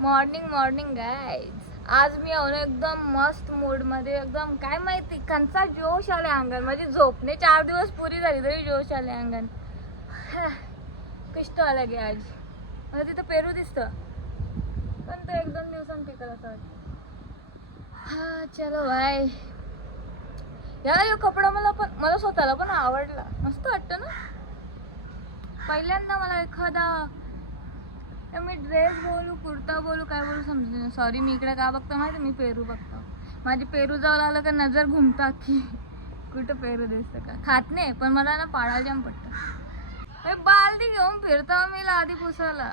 Morning guys. आज मी एकदम मस्त मूड मध्ये, एकदम काय माहिती कंचा जोश आले अंगण. माझी झोपणे 4 दिवस पुरी झाली तरी जोश आले अंगण. कष्ट आला गे आज. मला तिथं पेरू दिसतं पण ते 1-2 दिवसांनी पिकल असं वाटतं. हा चलो बाय यार. यो कपडा मला स्वतःला पण आवडला. मस्त वाटतं ना. पहिल्यांदा मला एखादा मी ड्रेस बोलू कुर्ता बोलू काय बोलू समजत नाही. सॉरी मी इकडे का बघतो माहिती, मी पेरू बघतो. माझी पेरू जवळ आलं का नजर घुमतात की कुठं पेरू दिसतं का. खात नाही पण मला ना पाळायला जाम पडतं. बालदी घेऊन फिरतो मी लादी पुसायला.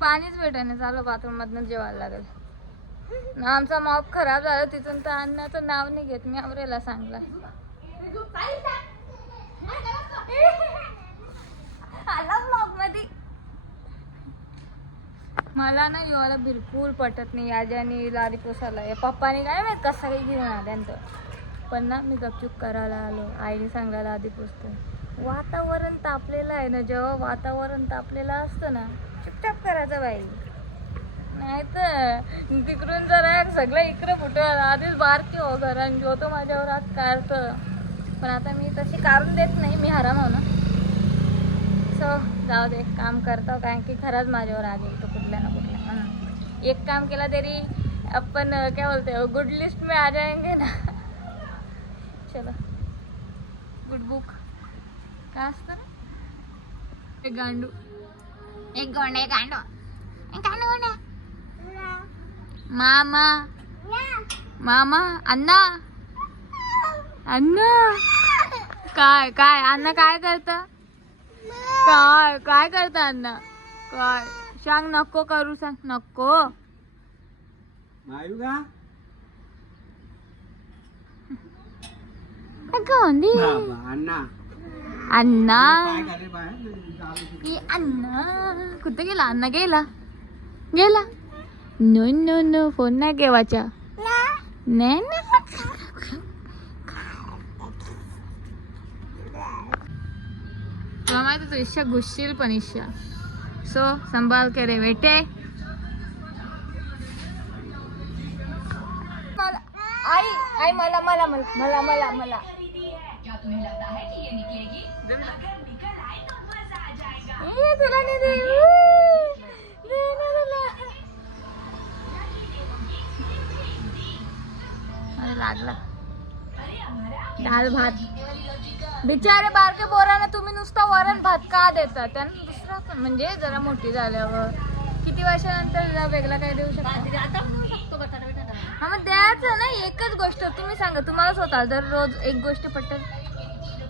पाणीच भेटायला. चालू बाथरूम मधनं जेवायला लागेल ना. आमचा मॉप खराब झाला तिथून तर अन्नाचं नाव नाही घेत मी. आवरेला सांगला आला ब्लॉग मध्ये. मला ना युवाला बिलकुल पटत नाही याच्याने लादी पुसायला. या पप्पाने काय माहित कसं काही घेऊन आल्यांत. पण ना मी गपचूप करायला आलो. आईने सांगायला आधी पुसते. वातावरण तापलेलं आहे ना. जेव्हा वातावरण तापलेलं असतं ना चुपचाप करायचं बाई. नाही तर तिकडून जरा सगळं इकडं फुटलं. आधीच बारकी हो घरान जो तो माझ्यावर हात काढतं. पण आता मी तशी काढून देत नाही. मी हराम हो ना. सो जाऊ दे काम करतो. कारण की खरंच माझ्यावर राग येतो कुठल्या ना कुठल्या. एक काम केला तरी आपण काय बोलते गुड लिस्ट में आ जाएंगे ना. चलो गुड बुक काय असतं ना. एक गांडू एक गोंडे गांडू गांडू मामा मामा अण्णा अण्णा काय काय अण्णा काय करता. काय काय करता अण्णा. काय सांग. नको करू सांग. नको अण्णा अण्णा कुठे गेला. अण्णा गेला गेला. नो नो नो फोन नाही घेवायचा. नाही तुला माहिती तू ईशा घुसशील पण ईशा. सो संभाल के रे बेटे. आई आई मला मला मला मला मला तुला नाही दे. लागला दाल भात. बिचारे बारके पोरांना तुम्ही नुसता वरण भात का देता. त्यांना दुसरा पण म्हणजे जरा मोठी झाल्यावर किती वर्षानंतर जरा वेगळा काय देऊ शकता. हा मग द्यायचं नाही. एकच गोष्ट तुम्ही सांगा तुम्हाला स्वतः दररोज एक गोष्ट पटेल.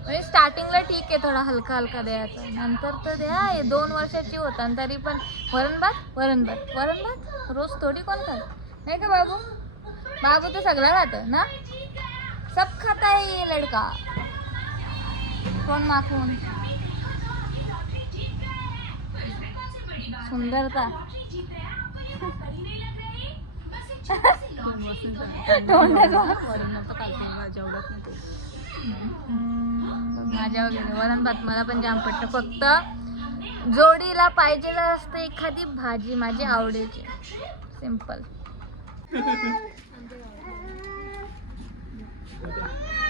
म्हणजे स्टार्टिंगला ठीक आहे थोडा हलका हलका द्यायचा. नंतर तर द्या. 2 वर्षाची होता तरी पण वरण भात वरण भात वरण भात रोज थोडी कोण खात नाही का. बाबू बाबू तो सगळं खातं ना. सब खाता है ये लड़का. कोण माखून सुंदरता माझ्या वगैरे वरण भात मला पण जाम पडतं. फक्त जोडीला पाहिजे असतं एखादी भाजी माझी आवडीची. सिंपल.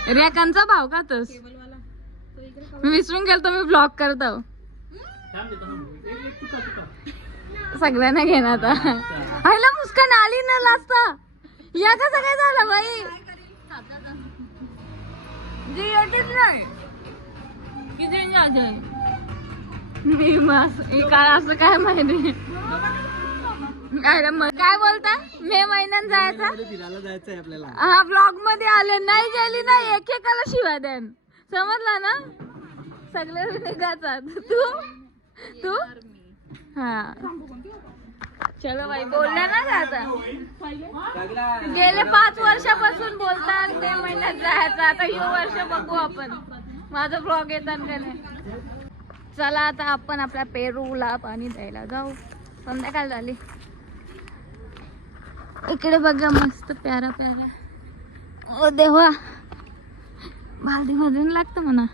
रेखांचा भाव का तस मी विसरून गेलतो. मी ब्लॉग करतो सगळ्यांना घेणार आता. आईला मुस्कान आली ना लास्ता. या का सगळं झालं बाई. जी येतेच नाही किती मी मस्त काय असं काय माहिती. काय बोलता. मे महिन्यात जायचं आपल्याला. हा ब्लॉग मध्ये आले नाही गेली ना एकेकाला शिवा द्यान. समजला ना. सगळे निघातात. तू तू हा चलो बाई बोलल्या ना का आता. गेले 5 वर्षापासून बोलतात मे महिन्यात जायचं. आता हे वर्ष बघू आपण माझा ब्लॉग येतात का नाही. चला आता आपण आपल्या पेरूला पाणी द्यायला जाऊ. संध्याकाळ झाली. इकडे बघा मस्त प्यारा प्यारा. ओ देवा भालदी मधून लागतं म्हणा.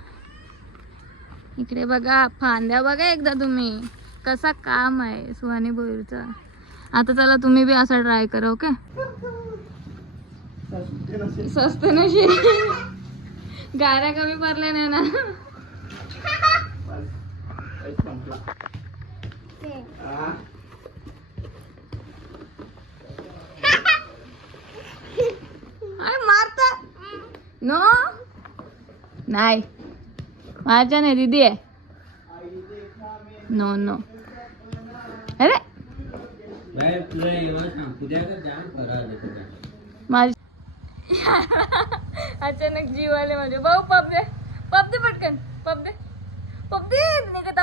इकडे बघा फांद्या बघा एकदा तुम्ही कसा काम आहे सुहानी बोईरचा. आता चला तुम्ही बी असा ट्राय करा. ओके स्वस्त नशी गाड्या कमी पडल्या नाही ना. अरे मारता नो नाही मारच्या नाही दीदी आहे. नो नो अरे माझी अचानक जीव आले माझे. भाऊ पप दे पटकन पप दे निघत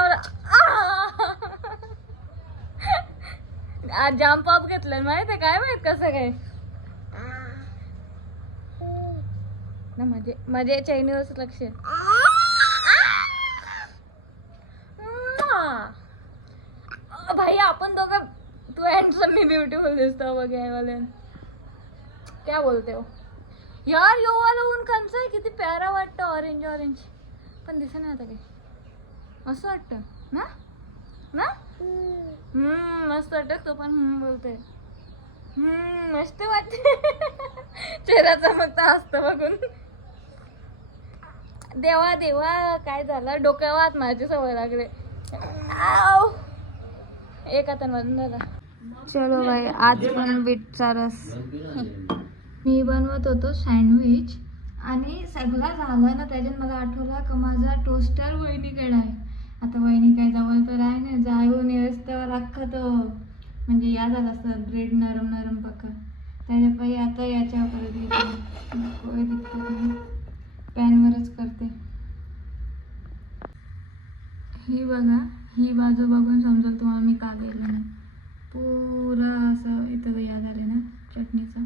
आज जाम पप घेतलं माहित आहे. काय माहित कसं काय ना माझे चैनीवरच लक्ष आहे. भाई आपण दोघं तू हँडसम मी ब्युटिफुल दिसतो बघ वाले. क्या बोलते हो यार. यो वाला ऊन कंचा आहे किती प्यारा वाटतं. ऑरेंज पण दिसत नाही आता काही. असं वाटतं ना ना मस्त वाटत. तो पण बोलते मस्त वाटते. चेहरा चमकता असतं बघून. देवा देवा काय झालं डोक्यावर माझी सवय लागले. एक आता मधून झाला. चलो भाई आज पण बीटचा रस. मी बनवत होतो सँडविच आणि सगळं झालं ना त्याच्यात मला आठवलं का माझा टोस्टर वहिनीकडे आहे. आता वहिनी काय जवळ तर आहे ना जाऊन व्यवस्थेवर अख्खा तो म्हणजे या झाला असतं ब्रेड नरम पक्का. त्याच्यापायी आता याच्यावर पॅनवरच करते. ही बघा ही बाजू बघून समजेल तुम्हाला मी का गेलो नाही. पुरा असं इथं याद आले ना चटणीचा.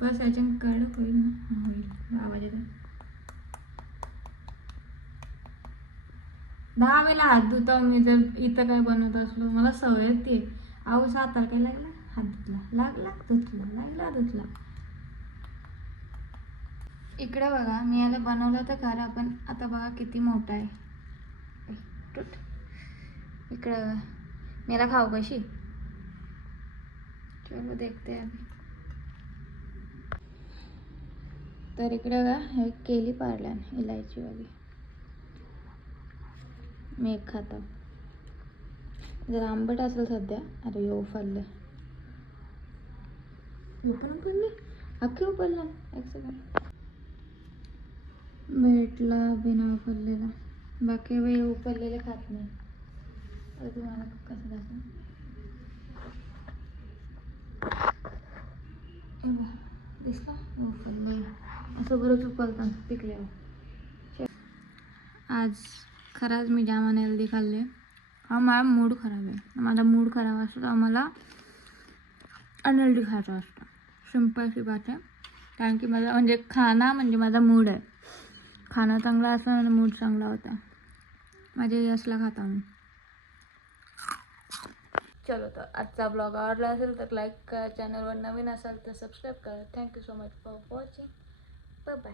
बस याच्यानं कडक होईल ना. होईल आवाज येतो. 10 वेळेला हात धुता मी जर इथं काय बनवत असलो. मला सवय ती आऊ 7 काय लागला हात धुतला धुतला. इकडे बघा मी याला बनवलं तर खरं पण आता बघा किती मोठा आहे. इकडे बघा मी याला खाऊ कशी. चलो देखते अभी. तर इकडे बघा हे केली पाडल्यान इलायचीवाली. मी एक खाता. जर आंबट असेल सध्या. अरे यो फल्लं पण उपडले अख्खे उपडला. एक सेकंड भेटला बिना उपडलेला. बाकी वेळ उपडलेले खात नाही. तर तुम्हाला कसं दाखव. दिसला उपडले असं बरंच उकलतात पिकल्यावर. आज खरंच मी जाम अनहेल्दी खाल्ले. हा माझा मूड खराब आहे. माझा मूड खराब असतो तर मला अनहेल्दी खायचं असतं. सिंपलची बात आहे. कारण की मला म्हणजे खाना म्हणजे माझा मूड आहे. खाना चांगला असला म्हणजे मूड चांगला होता. माझ्या यशला खाता मी. चलो तर आजचा ब्लॉग आवडला असेल तर लाईक करा. चॅनलवर नवीन असाल तर सबस्क्राईब करा. Thank you so much for watching. Bye bye.